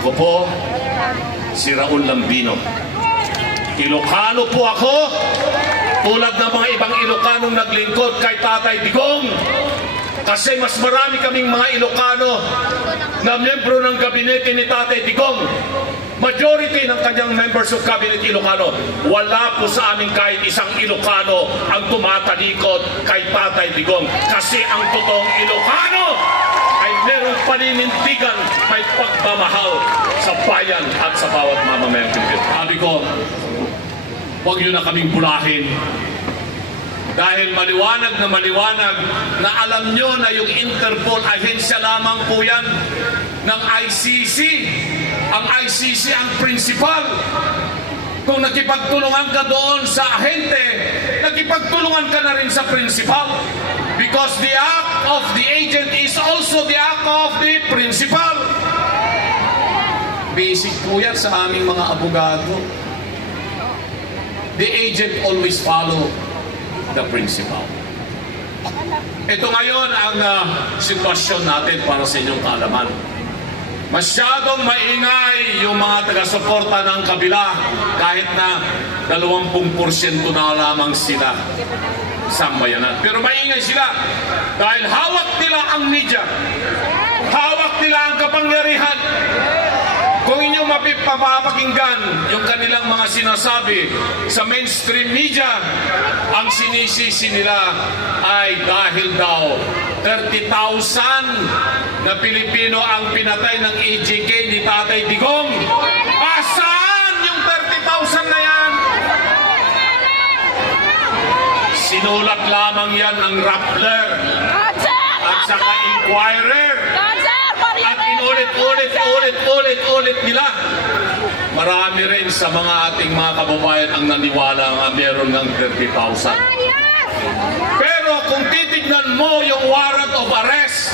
Ako po, si Raul Lambino. Ilocano po ako, tulad ng mga ibang Ilocanong naglingkod kay Tatay Digong. Kasi mas marami kaming mga Ilocano na membro ng gabinete ni Tatay Digong. Majority ng kanyang members of cabinet Ilocano. Wala po sa amin kahit isang Ilocano ang tumatalikod kay Tatay Digong. Kasi ang totoong Ilocano ay merong paninindigan, may pagmamahal sa bayan at sa bawat mamamayang Pilipino. Sabi ko, huwag nyo na kaming bulahin. Dahil maliwanag na alam nyo na yung Interpol, ahensya lamang po yan ng ICC. Ang ICC ang principal. Kung nakipagtulungan ka doon sa ahente, nakipagtulungan ka na rin sa principal. Because the act of the agent is also the act of the principal. Basic po yan sa aming mga abogado. The agent always follow the principal. Ito ngayon ang sitwasyon natin para sa inyong kaalaman. Masyadong maingay yung mga taga-suporta ng kabila kahit na 20% na lamang sila sa bayanan. Pero maingay sila dahil hawak nila ang media. Hawak nila ang kapangyarihan. Kung inyong mapapakinggan yung kanilang mga sinasabi sa mainstream media, ang sinisisi nila ay dahil daw 30,000 na Pilipino ang pinatay ng EJK ni Tatay Digong. Saan yung 30,000 na yan? Sinulat lamang yan ng Rappler at saka Inquirer. At inulit nila. Marami rin sa mga ating mga kababayan ang naniwala nga meron ng 30,000. Pero kung titignan mo yung warrant of arrest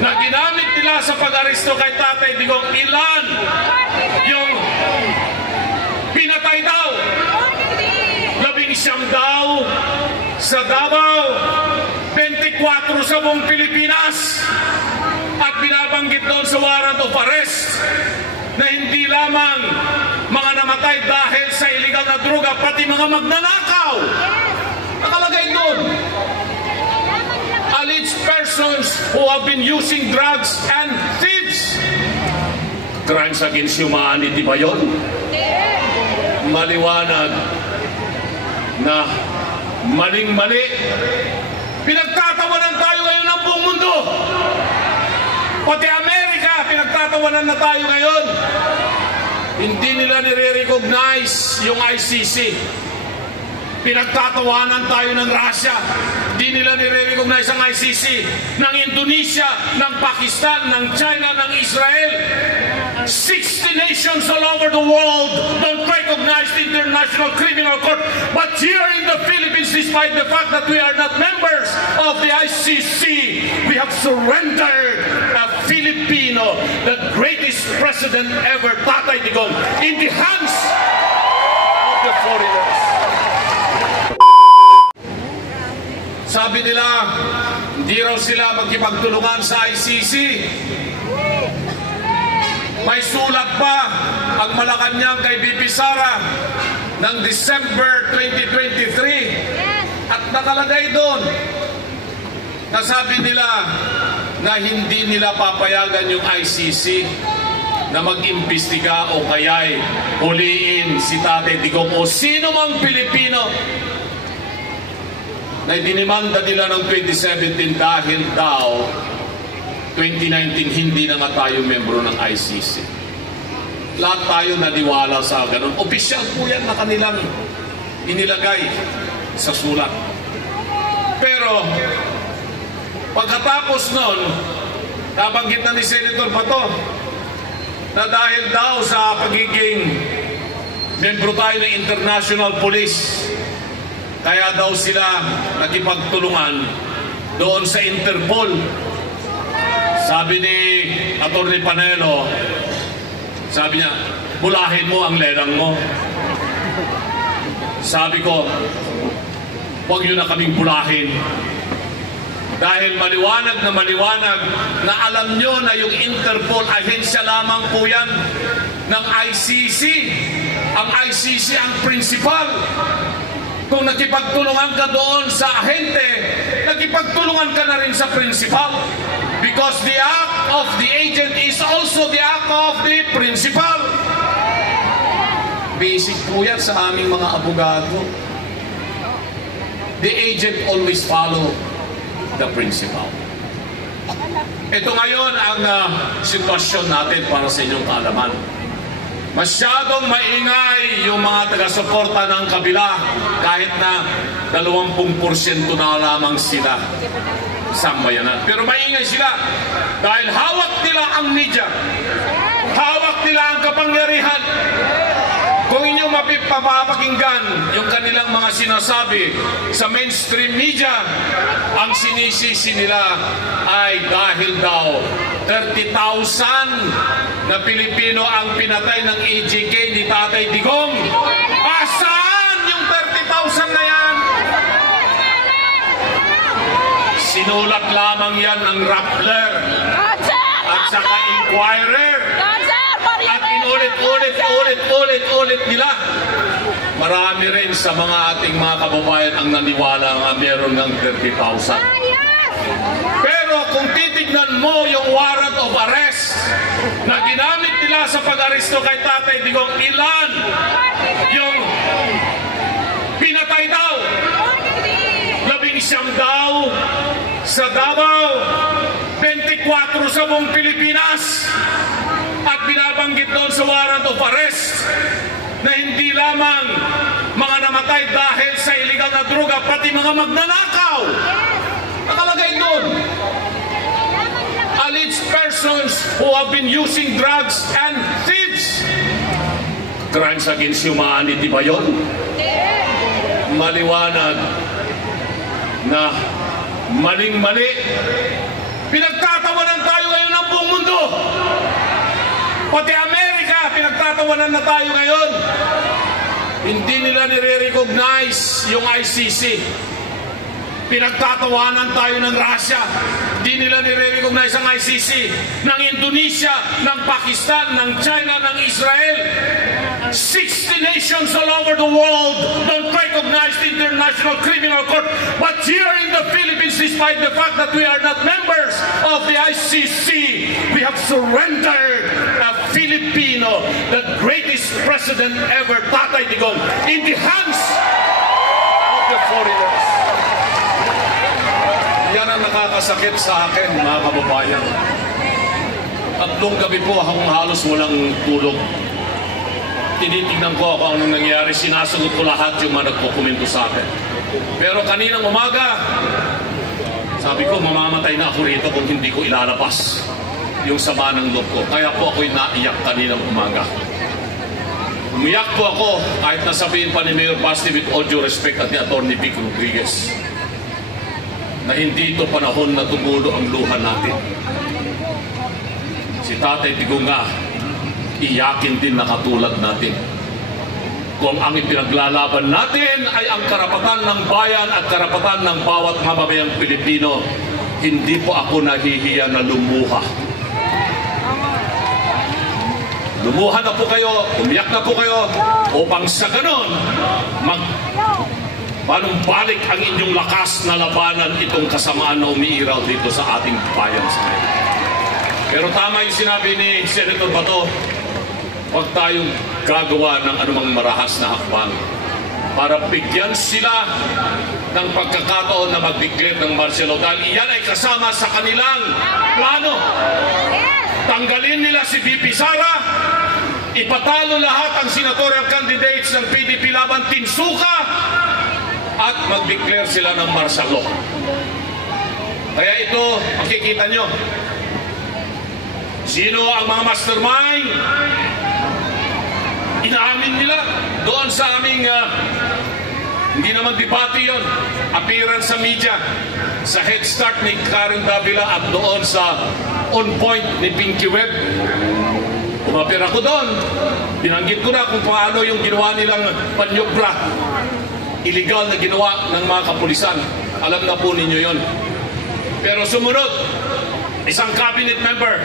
na ginamit nila sa pag-aresto kay Tatay Digong, ilan yung pinatay daw? 19 daw sa Davao, 24 sa buong Pilipinas. At binabanggit doon sa warrant of arrest na hindi lamang mga namatay dahil sa illegal na droga, pati mga magnanakaw. Nakalagay doon. Alleged persons who have been using drugs and thieves. Crimes against humanity ba yun? Maliwanag na maling-mali. Pinagtatawanan tayo ngayon ng buong mundo. Pati Amerika, pinagtatawanan na tayo ngayon. Hindi nila nire-recognize yung ICC. Pinagtatawanan tayo ng Russia. Hindi nila nire-recognize ang ICC. Ng Indonesia, ng Pakistan, ng China, ng Israel. 60 nations all over the world don't recognize the International Criminal Court. But here in the Philippines, despite the fact that we are not members of the ICC, we have surrendered a Filipino, the greatest president ever, Tatay Digong, in the hands of the foreigners. Sabi nila, hindi raw sila magkipagtulungan sa ICC. May sulat pa ang Malacanang kay BP Sara ng December 2023 at nakalagay doon na sabi nila na hindi nila papayagan yung ICC na mag-imbestiga o kaya'y huliin si Tatay Digong o sino mang Pilipino na dinimanda nila ng 2017 dahil daw 2019 hindi na nga tayo membro ng ICC. Lahat tayo naniwala sa ganun. Opisyal po yan na kanilang inilagay sa sulat. Pero pagkatapos nun, nabanggit na ni Senator Bato na dahil daw sa pagiging membro tayo ng International Police, kaya daw sila nakipagtulungan doon sa Interpol. Sabi ni Atty. Panelo, sabi niya, bulahin mo ang lerang mo. Sabi ko, huwag nyo na kaming bulahin. Dahil maliwanag na alam nyo na yung Interpol, ahensya lamang po yan ng ICC. Ang ICC ang principal. Kung nakipagtulungan ka doon sa ahente, nakipagtulungan ka na rin sa principal. Because the act of the agent is also the act of the principal. Basic po yan sa aming mga abogado. The agent always follow the principal. Ito ngayon ang sitwasyon natin para sa inyong kaalaman. Masyadong maingay yung mga taga-suporta ng kabila kahit na 20% na lamang sila sa bayanan. Pero maingay sila dahil hawak nila ang media. Hawak nila ang kapangyarihan. Kung inyong mapapakinggan yung kanilang mga sinasabi sa mainstream media, ang sinisisi nila ay dahil daw 30,000 na Pilipino ang pinatay ng EJK ni Tatay Digong. Saan yung 30,000 na yan? Sinulat lamang yan ng Rappler at saka Inquirer. At inulit nila. Marami rin sa mga ating mga kababayan ang naniwala nga meron ng 30,000. Pero kung titignan mo yung warrant of arrest na ginamit nila sa pag-aresto kay Tatay Digong, ilan yung pinatay daw? 11 daw sa Davao, 24 sa buong Pilipinas. At binabanggit doon sa warrant of arrest na hindi lamang mga namatay dahil sa illegal na droga, pati mga magnanakaw. Nakalagay doon. Alleged persons who have been using drugs and thieves. Crimes against humanity ba yun? Maliwanag na maling-mali. Pinagtatawanan tayo ngayon ng buong mundo. Pati Amerika, pinagtatawanan na tayo ngayon. Hindi nila nire-recognize yung ICC. Pinagtatawanan tayo ng Russia. Hindi nila nire-recognize ang ICC. Ng Indonesia, ng Pakistan, ng China, ng Israel. 60 nations all over the world don't recognize the International Criminal Court. But here in the Philippines, despite the fact that we are not members of the ICC, we have surrendered a Filipino, the greatest president ever, Tatay Digong, in the hands of the foreigners. Yan ang nakakasakit sa akin, mga kababayan. Tatlong gabi po akong halos walang tulog. Tinitignan ko ako anong nangyari, sinasagot ko lahat yung mga nagkukomento sa akin. Pero kaninang umaga, sabi ko, mamamatay na ako rito kung hindi ko ilalabas yung sama ng loob ko. Kaya po ako'y naiyak kaninang umaga. Umiyak po ako kahit nasabihin pa ni Mayor Basti with all due respect at ni Atty. Vic Rodriguez na hindi ito panahon na tumulo ang luha natin. Si Tatay Digong nga, iyakin din na katulad natin. Kung ang ipinaglalaban natin ay ang karapatan ng bayan at karapatan ng bawat mamamayang Pilipino, hindi po ako nahihiya na lumuha. Lumuha na po kayo, umiyak na po kayo, upang sa ganon, panumbalik ang inyong lakas na labanan itong kasamaan na umiiraw dito sa ating bayan sa ngayon. Pero tama yung sinabi ni Senator Bato, huwag tayong gagawa ng anumang marahas na hakbang para bigyan sila ng pagkakataon na mag-declare ng martial law. Dahil iyan ay kasama sa kanilang plano. Tanggalin nila si VP Sara, ipatalo lahat ang senatorial candidates ng PDP laban Tinsuka, at mag-declare sila ng martial law. Kaya ito, makikita nyo, sino ang mga mastermind? Inaamin nila doon sa aming, hindi naman debate yun, appearance sa media, sa Head Start ni Karen Davila at doon sa On Point ni Pinky Webb. Umapir ako doon. Binanggit ko na kung paano yung ginawa nilang panyobra. Illegal na ginawa ng mga kapulisan. Alam na po ninyo yon. Pero sumunod, isang cabinet member,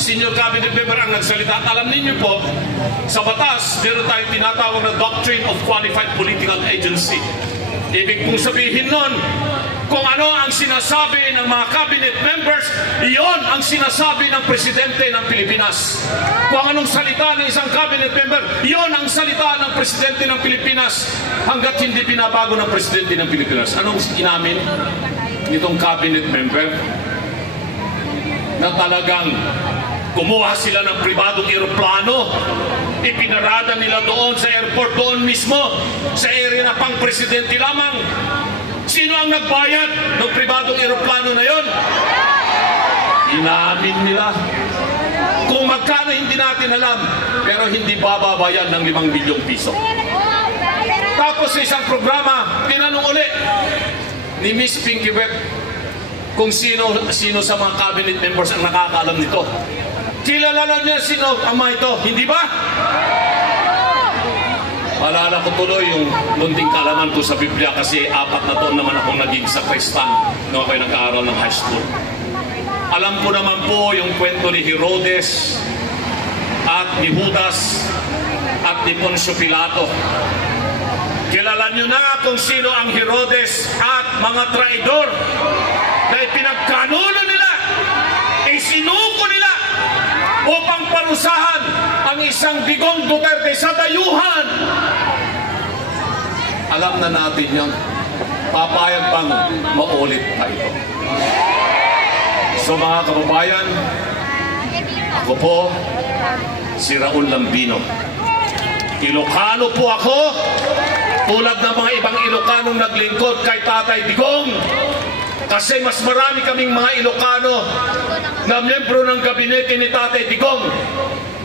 senior cabinet member ang nagsalita. At alam ninyo po, sa batas, meron tayong tinatawag na Doctrine of Qualified Political Agency. Ibig pong sabihin nun, kung ano ang sinasabi ng mga cabinet members, iyon ang sinasabi ng presidente ng Pilipinas. Kung anong salita ng isang cabinet member, iyon ang salita ng presidente ng Pilipinas hanggat hindi binabago ng presidente ng Pilipinas. Anong inamin nitong cabinet member? Na talagang kumuha sila ng pribadong eroplano, ipinarada nila doon sa airport, doon mismo, sa area na pang presidente lamang. Sino ang nagbayad ng pribadong eroplano na yon? Inamin nila. Kung magkano hindi natin alam, pero hindi bababayan ng 5 milyong piso. Tapos sa isang programa, tinanong ulit ni Miss Pinky Webb kung sino sa mga cabinet members ang nakakaalam nito. Kilala niya sino ama ito, hindi ba? Alala ko tuloy yung munting kaalaman ko sa Biblia kasi 4 na taon naman akong naging sakristan nung ako'y nag-aaral ng high school. Alam ko naman po yung kwento ni Herodes at ni Judas at ni Poncio Pilato. Kilala niyo na kung sino ang Herodes at mga traidor na ipinagkanulo nila, isinuko nila upang parusahan ang isang Digong Duterte sa dayuhan. Alam na natin yan. Papayag pang maulit pa ito. So mga kababayan, ako po si Raul Lambino. Ilocano po ako, tulad ng mga ibang Ilocanong naglingkod kay Tatay Digong. Kasi mas marami kaming mga Ilocano na miyembro ng gabinete ni Tatay Digong.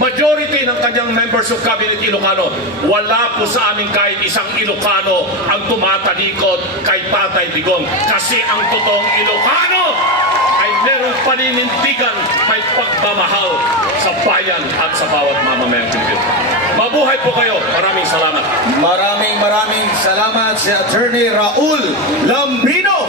Majority ng kanyang members of cabinet Ilocano. Wala po sa amin kahit isang Ilocano ang tumatalikod kay Tatay Digong. Kasi ang totoong Ilocano ay merong paninindigan, may pagmamahal sa bayan at sa bawat mamamayang Pilipino. Mabuhay po kayo. Maraming salamat. Maraming salamat si Attorney Raul Lambino.